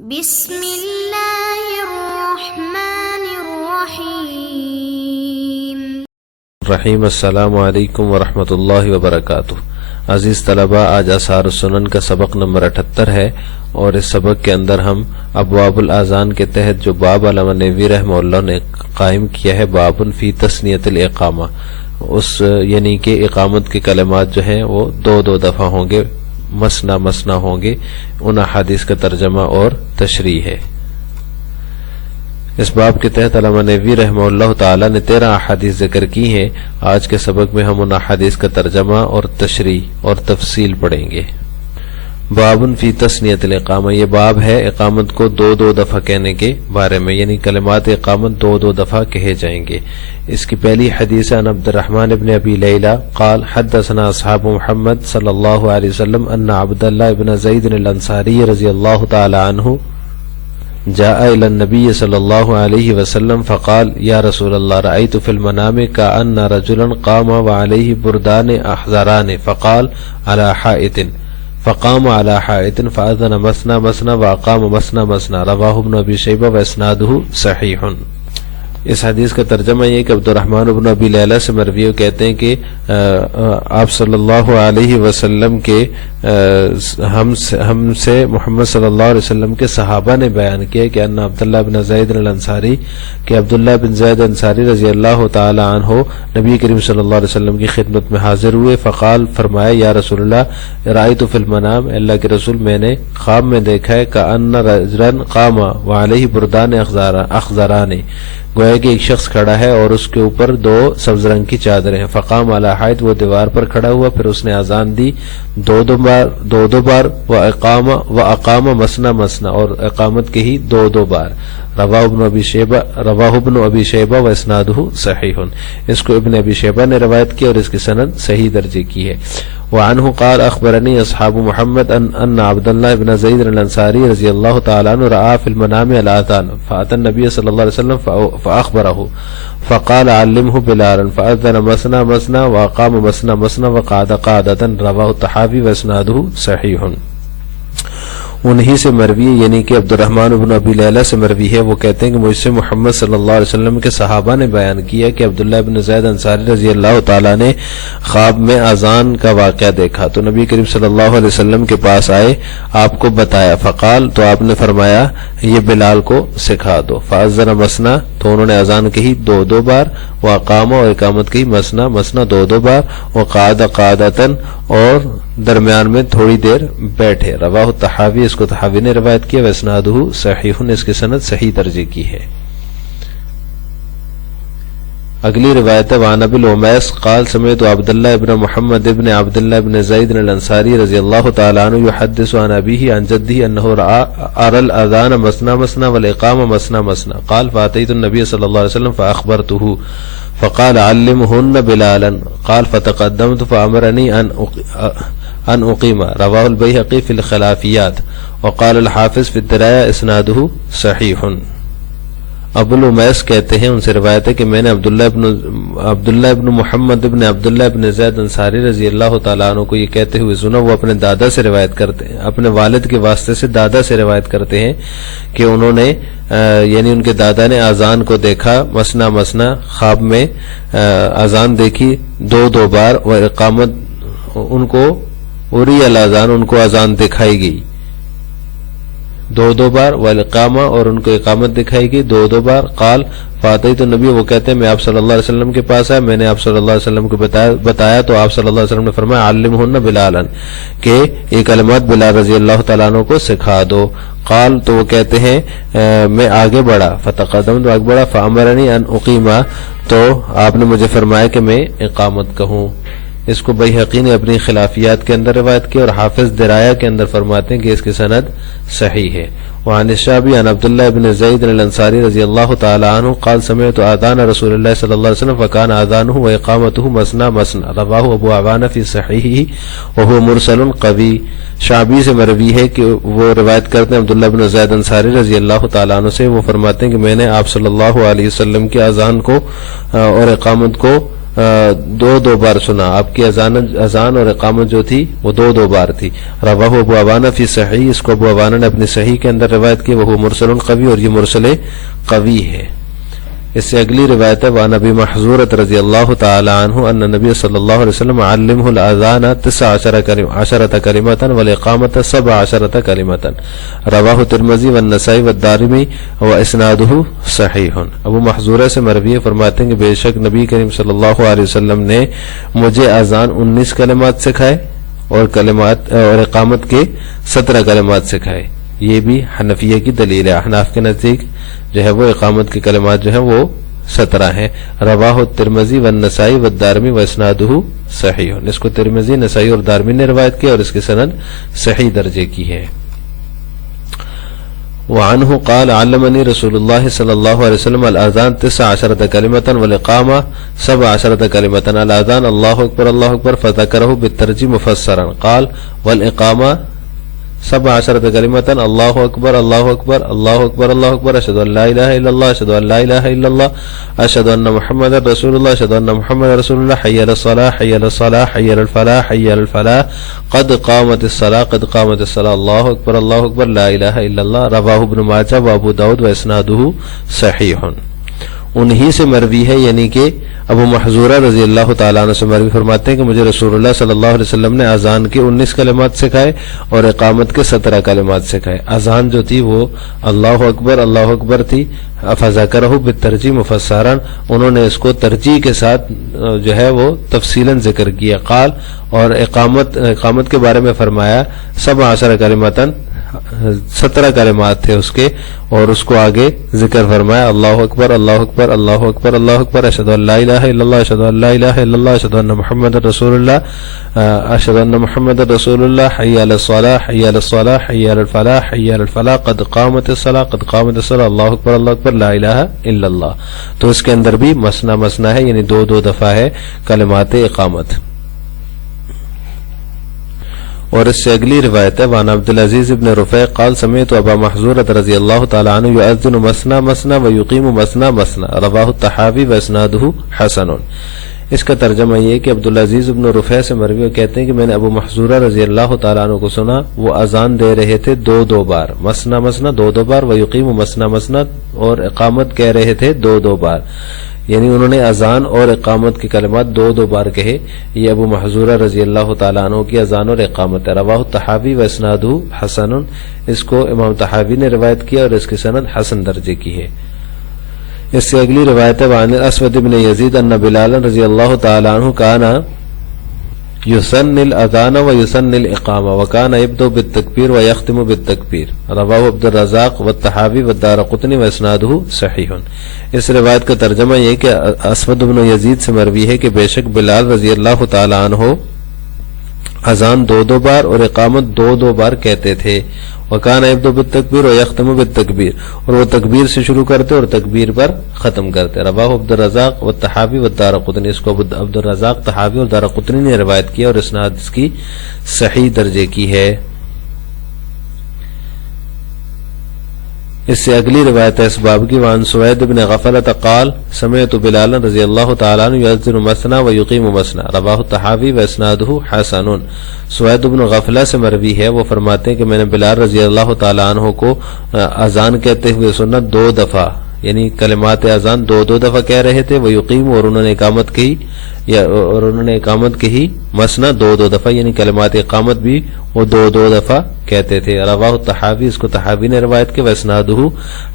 بسم اللہ الرحمن الرحیم رحیم السلام علیکم ورحمۃ اللہ وبرکاتہ۔ عزیز طلباء، آج آثار السنن کا سبق نمبر 78 ہے، اور اس سبق کے اندر ہم ابواب الاذان کے تحت جو باب علامہ نووی رحمہ اللہ نے قائم کیا ہے، باب فی تثنیۃ الاقامہ، اس یعنی کہ اقامت کے کلمات جو ہیں وہ دو دفعہ ہوں گے، مسنا مسنا ہوں گے، ان احادیث کا ترجمہ اور تشریح ہے۔ اس باب کے تحت علامہ نووی رحمہ اللہ تعالی نے 13 احادیث ذکر کی ہیں۔ آج کے سبق میں ہم ان احادیث کا ترجمہ اور تشریح اور تفصیل پڑھیں گے۔ باب فی تثنیۃ الاقامہ، یہ باب ہے اقامت کو دو دفعہ کہنے کے بارے میں، یعنی کلمات اقامت دو دفعہ کہے جائیں گے۔ اس کی پہلی حدیث عن عبد الرحمن بن ابی لیلہ قال حدثنا اصحاب محمد صلی اللہ علیہ وسلم ان عبد اللہ بن زید الانصاری رضی اللہ تعالی عنہ جاء الى النبي صلی اللہ علیہ وسلم فقال یا رسول اللہ رأيت في المنام كأن رجلا قام وعليه بردان احزران فقال على حائط فقام على حائط فأذن مثنى مثنى وأقام مثنى مثنى رواه ابن ابی شیبہ واسنادہ صحیح۔ اس حدیث کا ترجمہ یہ کہ عبد الرحمن بن ابی لیلہ سے مروی ہے، کہتے ہیں کہ آپ صلی اللہ علیہ وسلم کے ہم سے محمد صلی اللہ علیہ وسلم کے صحابہ نے بیان کیا کہ ان عبداللہ بن زید الانصاری، کہ عبداللہ بن زید انصاری رضی اللہ تعالی عنہ نبی کریم صلی اللہ علیہ وسلم کی خدمت میں حاضر ہوئے، فقال فرمایا یا رسول اللہ رأیت فی المنام، اللہ کے رسول میں نے خواب میں دیکھا ہے کأن رجلا قام وعلیہ بردان اخضران، گویا کہ ایک شخص کھڑا ہے اور اس کے اوپر 2 سبز رنگ کی چادریں ہیں، فقام علی حائط، وہ دیوار پر کھڑا ہوا، پھر اس نے اذان دی دو بار واقام مسنا مسنا، اور اقامت کے ہی دو بار، رواہ ابن ابی شیبہ واسنادہ صحیح، اس کو ابن ابی شیبہ نے روایت کی اور اس کی سند صحیح درجے کی ہے۔ وعنہ قال اخبرنی اصحاب محمد ان عبد اللہ بن زید الانصاری رضی اللہ تعالی عنہ رآ فی المنام الاذان فاتى النبی صلی اللہ علیہ وسلم فاخبرہ فقال علمه بلالا فاذن مثنى مثنى واقام مثنى مثنى وقعد قعدة رواه الطحاوی واسنادہ صحیح۔ انہی سے مروی ہے، یعنی کہ عبد الرحمن بن ابی لیلہ سے مروی ہے، وہ کہتے ہیں کہ مجھ سے محمد صلی اللہ علیہ وسلم کے صحابہ نے بیان کیا کہ عبداللہ بن زید انصاری رضی اللہ تعالیٰ نے خواب میں اذان کا واقعہ دیکھا، تو نبی کریم صلی اللہ علیہ وسلم کے پاس آئے، آپ کو بتایا، فقال، تو آپ نے فرمایا یہ بلال کو سکھا دو، فاذن مسنا، تو انہوں نے اذان کہی دو بار، واقامہ، اور اقامت کی مسنا مسنا دو بار، وقعد قعدتن، اور درمیان میں تھوڑی دیر بیٹھے، رواہ الطحاوی، اس کو طحاوی نے روایت کیا، واسنادہ صحیح، اس کی سند صحیح درجے کی ہے۔ اگلی روایت وعن ابی الامیس قال سمعت عبداللہ ابن محمد ابن عبداللہ ابن زید الانصاری رضی اللہ تعالی عنہ یحدث عن ابیہ عن جدہ انہ ارى الاذان مسنا مسنا والاقامہ مسنا مسنا، قال فاتیت النبی صلی اللہ علیہ وسلم فاخبرتہ فقال علمهن بلالا، قال فتقدمت فامرنی ان اقیم، رواہ البیہقی فی الخلافیات، وقال الحافظ فی الدرایہ اسنادہ صحیح۔ ابو الامیس کہتے ہیں، ان سے روایت ہے کہ میں نے عبداللہ ابن محمد ابن عبداللہ ابن زید انصاری رضی اللہ تعالیٰ عنہ کو یہ کہتے ہوئے سنا، وہ اپنے دادا سے روایت کرتے ہیں، اپنے والد کے واسطے سے دادا سے روایت کرتے ہیں کہ انہوں نے یعنی ان کے دادا نے اذان کو دیکھا مسنا مسنا، خواب میں اذان دیکھی دو بار، اور اقامت ان کو اری الاذان، ان کو اذان دکھائی گئی دو بار، والاقامہ، اور ان کو اقامت دکھائی گئی دو بار، قال فاتیت النبی، وہ کہتے ہیں میں آپ صلی اللہ علیہ وسلم کے پاس آیا، میں نے آپ صلی اللہ علیہ وسلم کو بتایا تو آپ صلی اللہ علیہ وسلم نے فرمایا علمہن بلالا، کہ یہ کلمات بلال رضی اللہ تعالیٰ عنہ کو سکھا دو، قال، تو وہ کہتے ہیں میں آگے بڑھا، فتقدمت، آگے بڑھا، فامرنی ان اقیمہ، تو آپ نے مجھے فرمایا کہ میں اقامت کہوں۔ اس کو بیہقی نے اپنی خلافیات کے اندر روایت کی، اور حافظ درایا کے اندر فرماتے ہیں کہ اس کی سند صحیح ہے۔ وعن الشعبی عن عبداللہ بن زید الانصاری رضی اللہ تعالی عنہ قال سمعت اذان رسول اللہ صلی اللہ علیہ وسلم فکان اذانہ واقامتہ مسنا مسنا، رواہ ابو عوانہ فی صحیحہ وہو مرسل قوی۔ شعبی سے مروی ہے کہ وہ روایت کرتے ہیں عبداللہ بن زید انصاری رضی اللہ تعالی عنہ سے، وہ فرماتے ہیں کہ میں نے آپ صلی اللہ علیہ وسلم کی اذان کو اور اقامت کو دو بار سنا. آپ کی اذان اور اقامت جو تھی وہ دو بار تھی. رواہ ابو عوانہ فی صحیح، اس کو ابو عوانہ نے اپنی صحیح کے اندر روایت کی. وہ مرسل قوی، اور یہ مرسل قوی ہے. اس سے اگلی روایت ہے وعن ابی محذورۃ رضی اللہ تعالی عنہ ان نبی صلی اللہ علیہ وسلم علمہ الاذان 19 کلمۃ والاقامۃ 17 کلمۃ. رواہ ترمذی والنسائی والدارمی واسنادہ صحیح. ابو محذورہ سے مروی فرماتے ہیں کہ بے شک نبی کریم صلی اللہ علیہ وسلم نے مجھے اذان 19 کلمات سکھائے اور اقامت کے 17 کلمات سکھائے. یہ بھی حنفیہ کی دلیل ہے. احناف کے نزدیک جو ہے وہ اقامت کے کلمات جو ہیں وہ 17 ہیں. رواہ الترمذی والنسائی والدارمی واسنادہ صحیح. اس کو ترمذی، نسائی اور دارمی نے روایت کیا اور اس کی سند صحیح درجے کی ہے. وعنہ قال علمني رسول الله صلی اللہ علیہ وسلم الاذان 19 کلمۃ والاقامہ 17 کلمۃ. الاذان اللہ اکبر اللہ اکبر فذکرہ بالترجمہ مفسرا. قال والاقامہ 17 کلمۃ اللہ اکبر اللہ اکبر اللہ اکبر اللہ اکبر اشہد ان لا الہ الا اللہ اشہد ان لا الہ الا اللہ اشہد ان محمد رسول اللہ اشہد ان محمد رسول اللہ حی علی الصلاۃ حی علی الصلاۃ حی علی الفلاح حی علی الفلاح قد قامت الصلاۃ قد قامت الصلاۃ اللہ اکبر لا الہ الا اللہ. رواہ ابن ماجہ و ابو داؤد واسنادہ صحیح. انہی سے مروی ہے، یعنی کہ ابو محذورہ رضی اللہ تعالیٰ عنہ سے مروی فرماتے ہیں کہ مجھے رسول اللہ صلی اللہ علیہ وسلم نے اذان کے 19 کلمات سکھائے اور اقامت کے 17 کلمات سکھائے. اذان جو تھی وہ اللہ اکبر تھی. فذکرہ بالترجیح مفسرا، انہوں نے اس کو ترجیح کے ساتھ جو ہے وہ تفصیلاً ذکر کیا. قال، اور اقامت کے بارے میں فرمایا 17 کلمات 17 کلمات تھے اس کے، اور اس کو آگے ذکر فرمایا اللہ اکبر اللہ اکبر اللہ اکبر اللہ اکبر اشہد ان لا الہ الا اللہ اشہد ان لا الہ الا اللہ اشہد ان محمد رسول اللہ اشہد ان محمد رسول اللہ حی علی الصلاۃ حی علی الصلاۃ حی علی الفلاح حی علی الفلاح قد قامت الصلاۃ قد قامت الصلاۃ اللہ اکبر لا الہ الا اللہ. تو اس کے اندر بھی مسنا ہے، یعنی دو دفعہ ہے کلمات اقامت. اور اس سے اگلی روایت ہے وعن عبدالعزیز ابن رفیع قال سمعت ابا محذورۃ رضی اللہ تعالی عنہ یؤذن مثنى ویقیم مثنى. رواہ الطحاوی واسنادہ حسن. اس کا ترجمہ یہ کہ عبدالعزیز ابن رفیع سے مروی کہتے ہیں کہ میں نے ابو محذورہ رضی اللہ تعالی عنہ کو سنا، وہ اذان دے رہے تھے دو بار، مثنى دو بار، ویقیم مثنى اور اقامت کہہ رہے تھے دو بار. یعنی انہوں نے اذان اور اقامت کی کلمات دو بار کہے. یہ ابو محذورہ رضی اللہ تعالیٰ عنہ کی اذان اور اقامت ہے. رواہ الطحاوی واسنادہ حسن. اس کو امام طحاوی نے روایت کیا اور اس کی سند حسن درجے کی ہے. اس سے اگلی روایت ہے وعن الاسود بن یزید ان بلال رضی اللہ تعالیٰ عنہ کان یسن الاذان ویسن الاقامہ وکان یبدأ بالتکبیر ویختم بالتکبیر. رواہ عبد الرزاق والطحاوی والدارقطنی واسنادہ صحیح. اس روایت کا ترجمہ یہ کہ اسود بن یزید سے مروی ہے کہ بے شک بلال رضی اللہ تعالی عنہ اذان دو بار اور اقامت دو بار کہتے تھے. وکان یبدأ بالتکبیر ویختم بالتکبیر، اور وہ تکبیر سے شروع کرتے اور تکبیر پر ختم کرتے. رواہ عبد الرزاق والطحاوی والدارقطنی. اس کو عبد الرزاق، طحاوی اور دارقطنی نے روایت کیا اور اسناد اس کی صحیح درجے کی ہے. اس سے اگلی روایت ہے اس باب کی وعن سوید بن غفلۃ قال سمعت بلال رضی اللہ تعالی عنہ یؤذن مثنى ویقیم مثنى. رواہ الطحاوی واسنادہ حسن. سوید بن غفلہ سے مروی ہے، وہ فرماتے ہیں کہ میں نے بلال رضی اللہ تعالی عنہ کو اذان کہتے ہوئے سنا 2 دفعہ، یعنی کلمات اذان دو دفعہ کہہ رہے تھے. ویقیم، اور انہوں نے اقامت کی مثنى دو دفعہ، یعنی کلمات اقامت بھی وہ دو دفعہ کہتے تھے. رواہ الطحاوی، اس کو طحاوی نے روایت کی، واسنادہ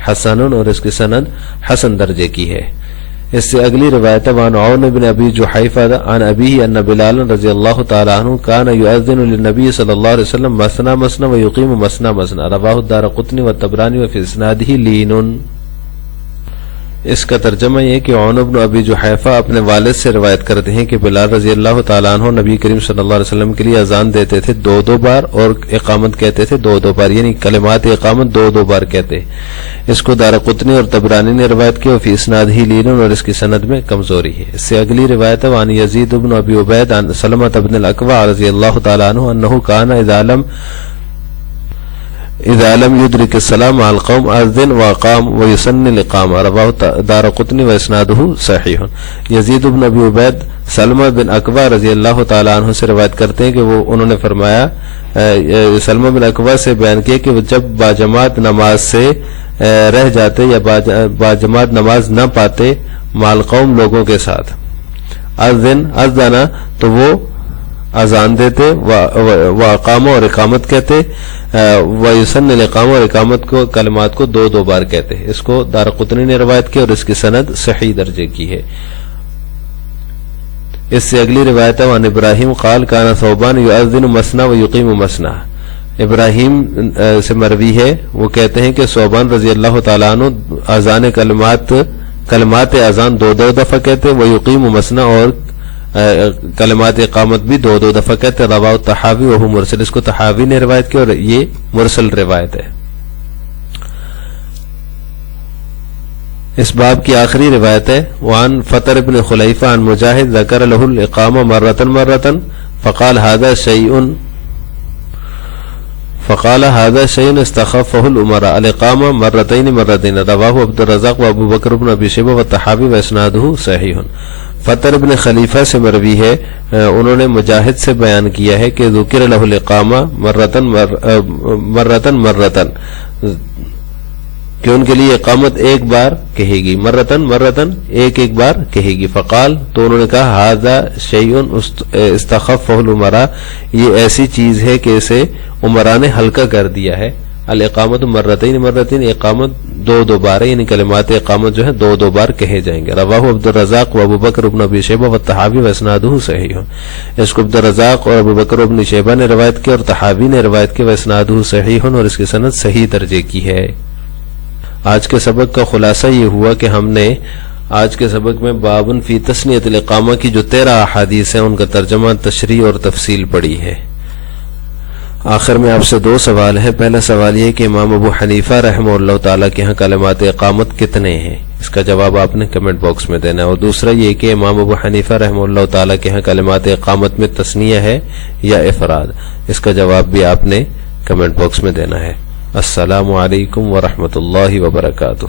حسن، اور اس کی سند حسن درجے کی ہے. اس سے اگلی روایت وعن عون بن ابی جحیفہ عن ابیہ ان بلال رضی اللہ تعالی عنہ کان یؤذن للنبی صلی اللہ علیہ وسلم مثنى ویقیم مثنى. رواہ الدارقطنی والطبرانی وفی اسنادہ لین. اس کا ترجمہ یہ کہ عون بن ابی جحیفہ اپنے والد سے روایت کرتے ہیں کہ بلال رضی اللہ تعالیٰ عنہ نبی کریم صلی اللہ علیہ وسلم کے لیے اذان دیتے تھے دو بار اور اقامت کہتے تھے دو بار، یعنی کلمات اقامت دو بار کہتے. اس کو دارقطنی اور طبرانی نے روایت کیا فی اسناد ہی لین، اور اس کی سند میں کمزوری ہے. اس سے اگلی روایت وعن یزید بن ابی عبید عن سلمۃ بن الاکوع رضی اللہ تعالیٰ عنہ انہ کان اذا لم يدرك السلام على القوم اذن واقام ويسن الاقامہ. رواہ دارقطنی واسنادہ صحیح. یزید بن ابی عبید سلمہ بن اکوع رضی اللہ تعالی عنہ سے روایت کرتے ہیں کہ انہوں نے فرمایا، سلمہ بن اکوع سے بیان کیا کہ وہ جب باجماعت نماز سے رہ جاتے یا باجماعت نماز نہ پاتے مال قوم لوگوں کے ساتھ، اذنا تو وہ اذان دیتے، واقامہ اور اقامت کہتے، ویسن الاقامہ اور اقامت کو کلمات کو دو دو بار کہتے. اس کو دارقطنی نے روایت کی اور اس کی سند صحیح درجے کی ہے. اس سے اگلی روایت ہے وان ابراہیم قال کان ثوبان یؤذن مثنا ویقیم مثنا. ابراہیم سے مروی ہے، وہ کہتے ہیں کہ ثوبان رضی اللہ تعالیٰ عنہ اذان کلمات اذان دو دو دفعہ کہتے، ویقیم مثنا اور کلمات اقامت بھی دو دو دفعہ کہتے. رواہ الطحاوی وہو مرسل. اس کو طحاوی نے روایت کی اور یہ مرسل روایت ہے. اس باب کی آخری روایت ہے وعن فطر بن خلیفہ عن مجاہد ذکر له الاقامہ مرتن فقال هذا شيء استخفه الامراء الاقامہ مرتين رواہ عبد الرزاق و ابو بکر بن ابی شیبہ والطحاوی واسنادہ صحیح. فطر بن خلیفہ سے مروی ہے، انہوں نے مجاہد سے بیان کیا ہے کہ ذکر له الاقامہ مرتن کہ ان کے لیے اقامت ایک بار کہے گی، مرتن ایک بار کہے گی. فقال تو انہوں نے کہا ھذا شیء استخفه الامراء، یہ ایسی چیز ہے کہ اسے عمراء نے ہلکا کر دیا ہے. الاقامت مرتين اقامت دو بار ہے، یعنی کلمات اقامت جو ہے دو بار کہے جائیں گے. رواہ عبد الرزاق و ابو بکر بن ابی شیبہ والطحاوی واسنادہ صحیح. اس کو عبد الرزاق اور ابو بکر بن شیبہ نے روایت کی اور طحاوی نے روایت کی واسنادہ صحیح، اور اس کی سند صحیح درجے کی ہے. آج کے سبق کا خلاصہ یہ ہوا کہ ہم نے آج کے سبق میں بابن فی تسنیۃ الاقامہ کی جو 13 احادیث ہیں ان کا ترجمہ، تشریح اور تفصیل پڑھی ہے. آخر میں آپ سے 2 سوال ہیں. پہلا سوال یہ کہ امام ابو حنیفہ رحمہ اللہ تعالیٰ کے ہاں کلمات اقامت کتنے ہیں؟ اس کا جواب آپ نے کمنٹ باکس میں دینا ہے. اور دوسرا یہ کہ امام ابو حنیفہ رحمہ اللہ تعالیٰ کے ہاں کلمات اقامت میں تثنیہ ہے یا افراد؟ اس کا جواب بھی آپ نے کمنٹ باکس میں دینا ہے. السلام علیکم ورحمۃ اللہ وبرکاتہ.